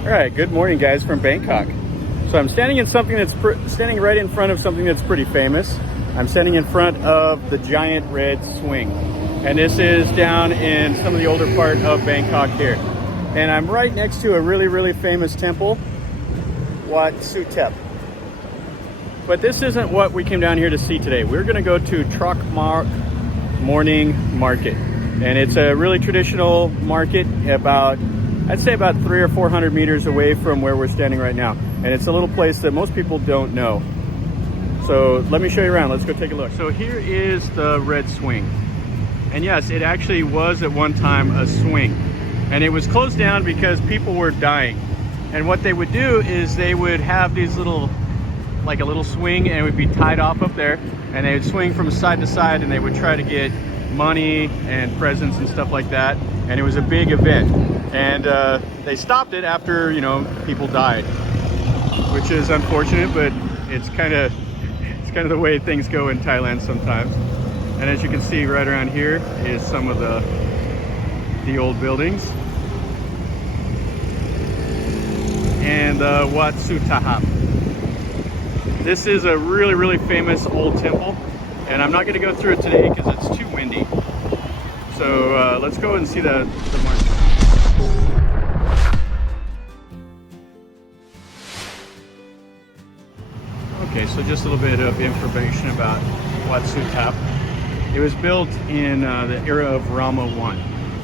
All right, good morning, guys, from Bangkok. So I'm standing in something that's standing right in front of something that's pretty famous. I'm standing in front of the giant red swing, and this is down in some of the older part of Bangkok here. And I'm right next to a really famous temple, Wat Soi Thesa. But this isn't what we came down here to see today. We're going to go to Trok Mor morning market, and it's a really traditional market I'd say about 300 or 400 meters away from where we're standing right now. And it's a little place that most people don't know. So let me show you around. Let's go take a look. So here is the red swing. And yes, it actually was at one time a swing. And it was closed down because people were dying. And what they would do is they would have these like a little swing, and it would be tied off up there. And they would swing from side to side, and they would try to get money and presents and stuff like that. And it was a big event. And they stopped it after, people died, which is unfortunate, but it's kind of the way things go in Thailand sometimes. And as you can see, right around here is some of the old buildings. And Wat Soi Thesa. This is a really famous old temple, and I'm not going to go through it today because it's too windy. So let's go and see the market. Okay, so just a little bit of information about Wat Soi Thesa. It was built in the era of Rama I,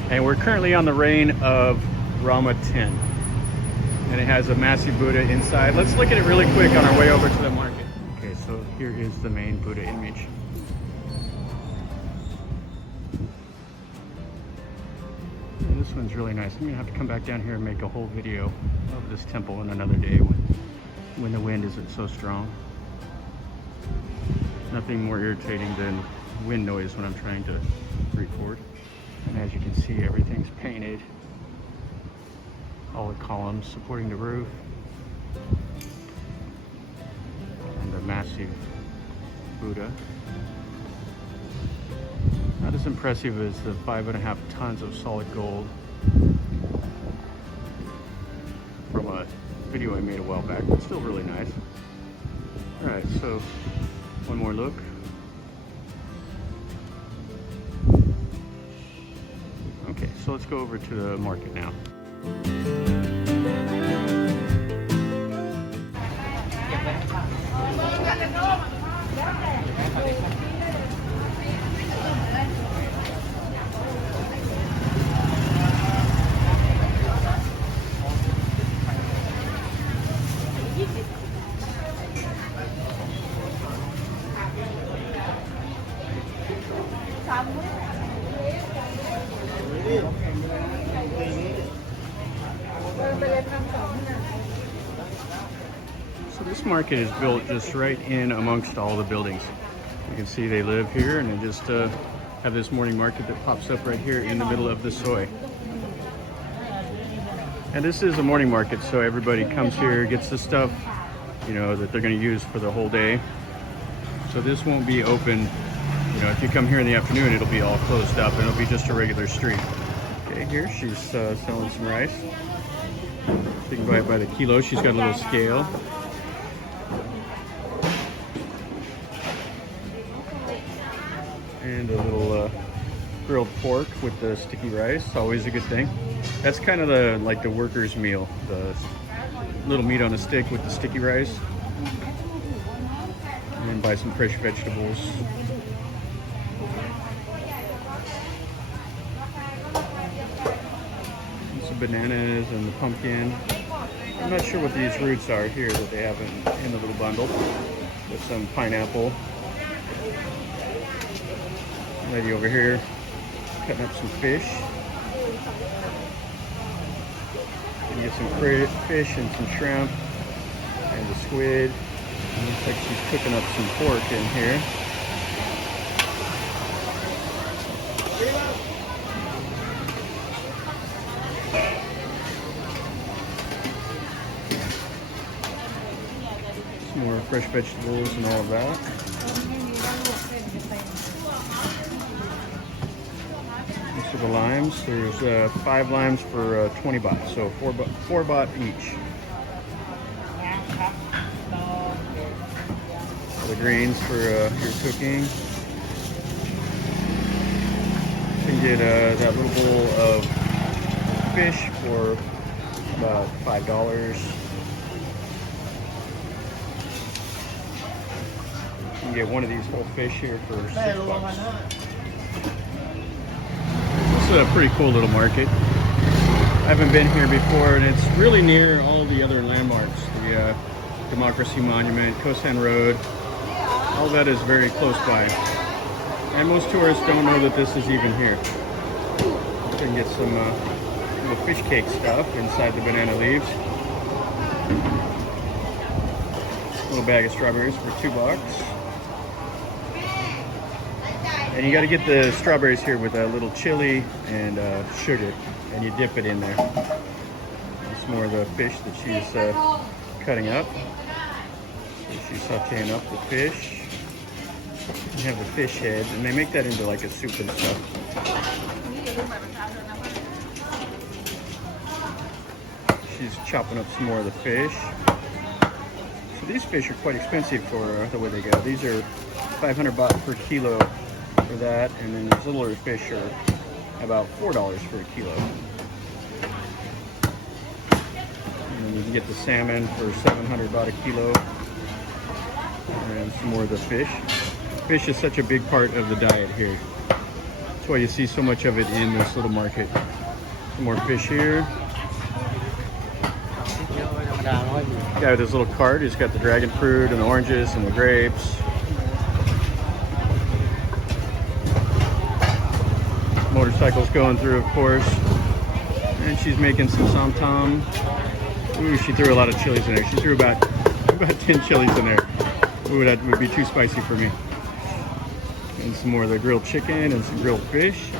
and we're currently on the reign of Rama X. And it has a massive Buddha inside. Let's look at it really quick on our way over to the market. Okay, so here is the main Buddha image. And this one's really nice. I'm gonna have to come back down here and make a whole video of this temple in another day when the wind isn't so strong. Nothing more irritating than wind noise when I'm trying to record. And as you can see, everything's painted. All the columns supporting the roof. And the massive Buddha. Not as impressive as the 5.5 tons of solid gold from a video I made a while back, but still really nice. All right, so one more look. Okay, so let's go over to the market now. So this market is built just right in amongst all the buildings. You can see they live here, and they just have this morning market that pops up right here in the middle of the soi. And this is a morning market, so everybody comes here, gets the stuff, that they're going to use for the whole day. So this won't be open. If you come here in the afternoon, it'll be all closed up, and it'll be just a regular street. Okay, here she's selling some rice. You can buy it by the kilo. She's got a little scale. And a little grilled pork with the sticky rice, always a good thing. That's kind of the worker's meal, the little meat on a stick with the sticky rice. And then buy some fresh vegetables. And some bananas and the pumpkin. I'm not sure what these roots are here that they have in the little bundle. With some pineapple. Lady over here cutting up some fish. You get some fish and some shrimp and the squid. It looks like she's cooking up some pork in here. Some more fresh vegetables and all of that. for the limes. There's 5 limes for 20 baht, so 4 baht each. The greens for your cooking. You can get that little bowl of fish for about $5. You can get one of these whole fish here for $6. This is a pretty cool little market. I haven't been here before, and it's really near all the other landmarks. The Democracy Monument, Khao San Road, all that is very close by. And most tourists don't know that this is even here. You can get some little fish cake stuff inside the banana leaves. A little bag of strawberries for $2. And you got to get the strawberries here with a little chili and sugar, and you dip it in there. It's more of the fish that she's cutting up. She's sauteing up the fish. You have the fish head, and they make that into like a soup and stuff. She's chopping up some more of the fish. So these fish are quite expensive for the way they go. These are 500 baht per kilo for that, and then these littler fish are about $4 for a kilo. And then you can get the salmon for 700 baht a kilo, and some more of the fish. Fish is such a big part of the diet here. That's why you see so much of it in this little market. Some more fish here. Guy with his little cart, he's got the dragon fruit and the oranges and the grapes. Motorcycles going through, of course. And she's making some samtam. Ooh, she threw a lot of chilies in there. She threw about 10 chilies in there. Ooh, that would be too spicy for me. And some more of the grilled chicken and some grilled fish.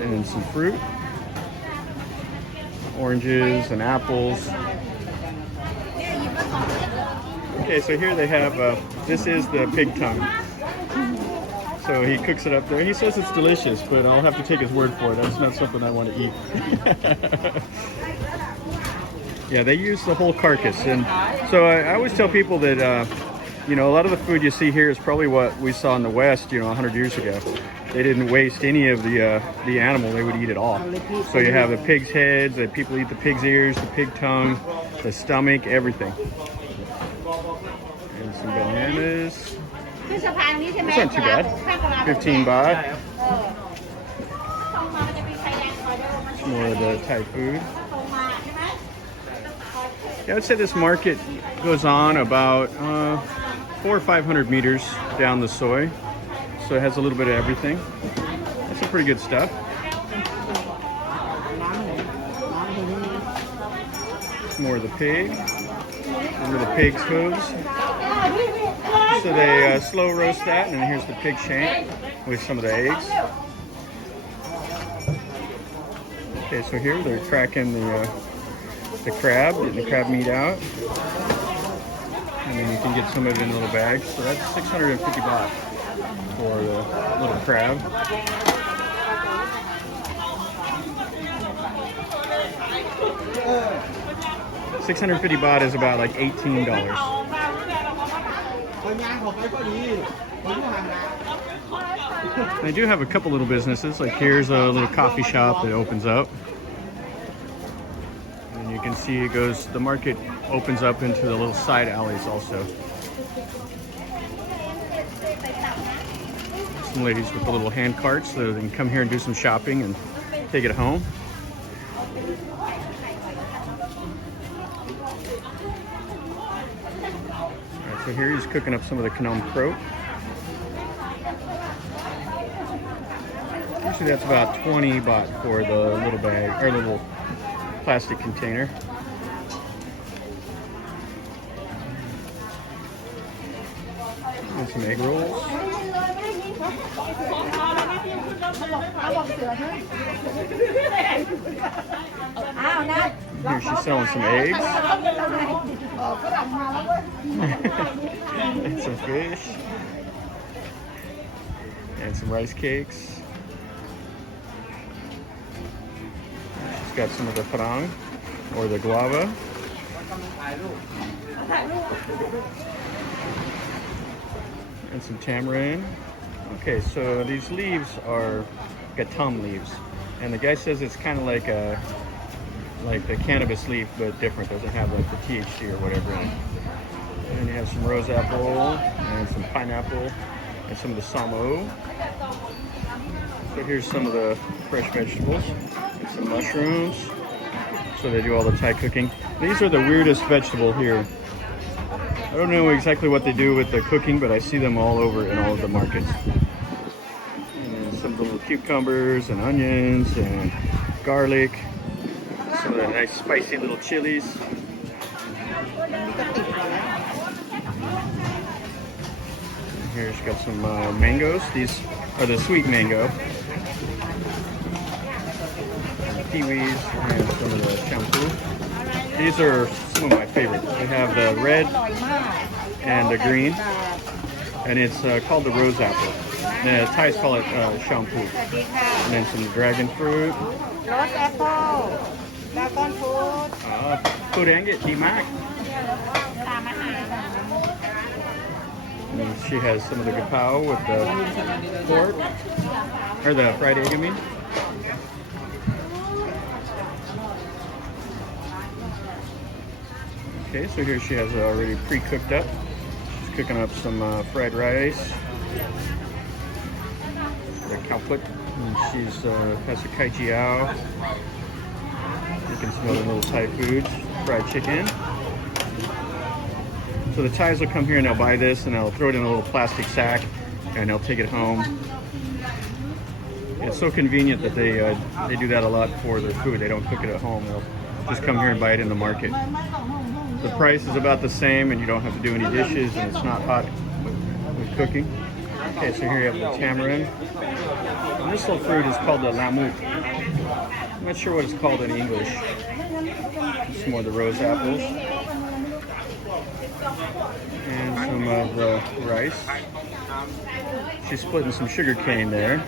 And some fruit. Oranges and apples. Okay, so here they have, this is the pig tongue. So he cooks it up there. He says it's delicious, but I'll have to take his word for it. That's not something I want to eat. Yeah, they use the whole carcass. And so I always tell people that, you know, a lot of the food you see here is probably what we saw in the West, you know, 100 years ago. They didn't waste any of the animal. They would eat it all. So you have the pig's heads, the people eat the pig's ears, the pig tongue, the stomach, everything. And some bananas. That's not too bad. 15 baht. Some more of the Thai food. Yeah, I would say this market goes on about 400 or 500 meters down the Soi. So it has a little bit of everything. That's some pretty good stuff. More of the pig. Remember the pig's hooves. So they slow roast that, and then here's the pig shank with some of the eggs. Okay, so here they're cracking the crab, getting the crab meat out. And then you can get some of it in little bags. So that's 650 baht for the little crab. $650 baht is about like $18. They do have a couple little businesses, like here's a little coffee shop that opens up. And you can see it goes, the market opens up into the little side alleys also. Some ladies with the little hand carts so they can come here and do some shopping and take it home. Alright, so here he's cooking up some of the Khao San. Actually, that's about 20 baht for the little bag, or little plastic container. And some egg rolls. Here she's selling some eggs. And some fish. And some rice cakes. She's got some of the parang, or the guava. And some tamarind. Okay, so these leaves are gatam leaves. And the guy says it's kind of like the cannabis leaf, but different. Doesn't have like the THC or whatever in it. And then you have some rose apple and some pineapple and some of the samo. So here's some of the fresh vegetables and some mushrooms. So they do all the Thai cooking. These are the weirdest vegetable here. I don't know exactly what they do with the cooking, but I see them all over in all of the markets. And some little cucumbers and onions and garlic. Some of the nice spicy little chilies. And here's got some mangoes. These are the sweet mango. Kiwis and some of the shampoo. These are some of my favorites. They have the red and the green, and it's called the rose apple. The Thais call it shampoo. And then some dragon fruit. Rose apple, dragon fruit. Cô đáng get D-Mac. And she has some of the gapao with the pork, or the fried egg, I mean. Okay, so here she has it already pre-cooked up. She's cooking up some fried rice, the cow foot, and she's has a kai jiao. Making some other little Thai foods, fried chicken. So the Thais will come here and they'll buy this and they'll throw it in a little plastic sack and they'll take it home. It's so convenient that they do that a lot for their food. They don't cook it at home. They'll just come here and buy it in the market. The price is about the same and you don't have to do any dishes and it's not hot with cooking. Okay, so here you have the tamarind. And this little fruit is called the lamuk. I'm not sure what it's called in English. Some more of the rose apples. And some of the rice. She's splitting some sugar cane there.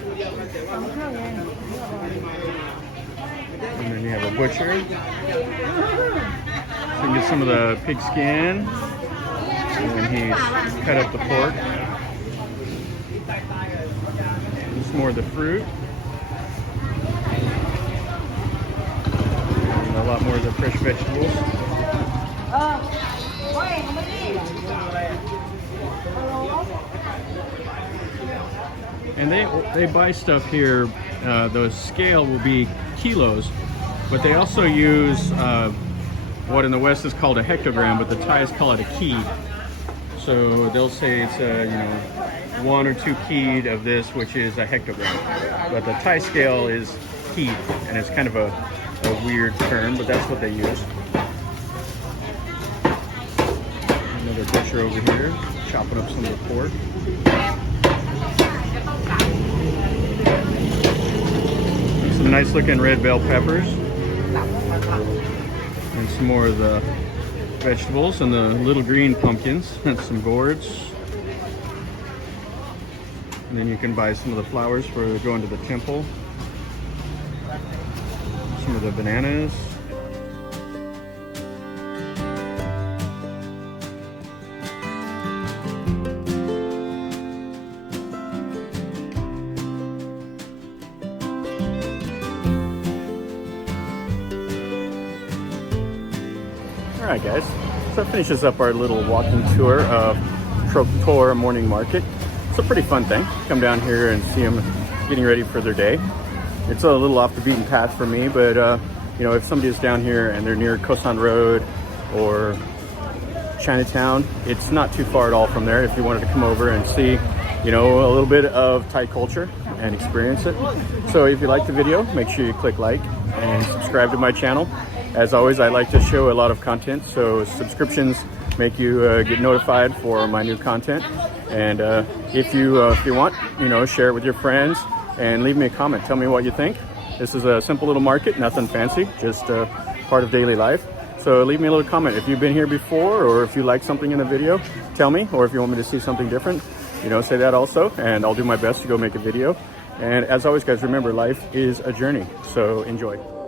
And then you have a butcher. So you can get some of the pig skin. And then he's cut up the pork. Some more of the fruit. And a lot more of the fresh vegetables. And they buy stuff here. The scale will be kilos, but they also use what in the West is called a hectogram, but the Thais call it a key. So they'll say it's a, 1 or 2 keyed of this, which is a hectogram. But the Thai scale is keyed, and it's kind of a weird term, but that's what they use. Another butcher over here, chopping up some of the pork. Some nice looking red bell peppers. And some more of the vegetables and the little green pumpkins and some gourds. And then you can buy some of the flowers for going to the temple. Some of the bananas. Alright guys, so that finishes up our little walking tour of Trok Mor morning market. It's a pretty fun thing. Come down here and see them getting ready for their day. It's a little off the beaten path for me, but if somebody is down here and they're near Khao San Road or Chinatown, it's not too far at all from there if you wanted to come over and see, a little bit of Thai culture and experience it. So if you liked the video, make sure you click like and subscribe to my channel. As always, I like to show a lot of content, so subscriptions make you get notified for my new content. And if you want, share it with your friends and leave me a comment. Tell me what you think. This is a simple little market, nothing fancy, just part of daily life. So leave me a little comment. If you've been here before, or if you like something in the video, tell me. Or if you want me to see something different, you know, say that also, and I'll do my best to go make a video. And as always, guys, remember, life is a journey, so enjoy.